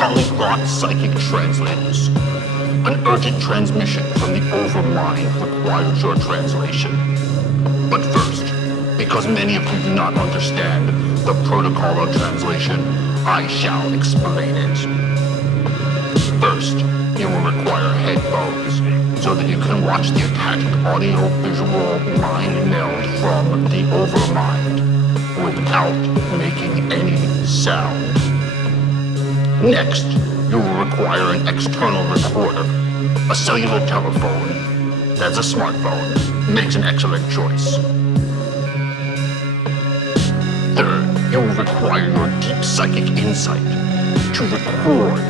polyglot psychic translators. An urgent transmission from the overmind requires your translation. But first, because many of you do not understand the protocol of translation, I shall explain it. First, you will require headphones so that you can watch the attached audio-visual mind meld from the overmind without making any sound. Next, you will require an external recorder. A cellular telephone, that's a smartphone, makes an excellent choice. Third, you will require your deep psychic insight to record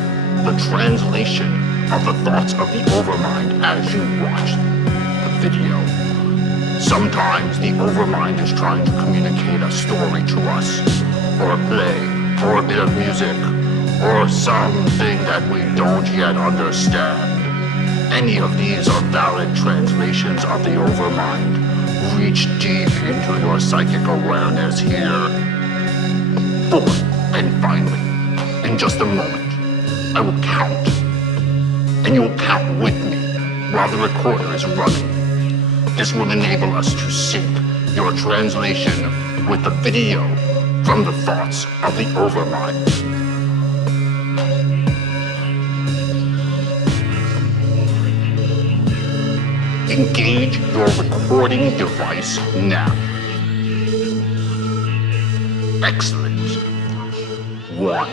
the translation of the thoughts of the overmind as you watch the video. Sometimes the overmind is trying to communicate a story to us, or a play, or a bit of music, or something that we don't yet understand. Any of these are valid translations of the overmind. Reach deep into your psychic awareness here. Fourth, and finally, in just a moment, I will count. And you will count with me while the recorder is running. This will enable us to sync your translation with the video from the thoughts of the overmind. Engage your recording device now. Excellent. 1,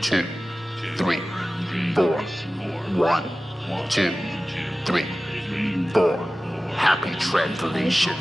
2, 3, 4. 1, 2, 3, 4. Happy translation.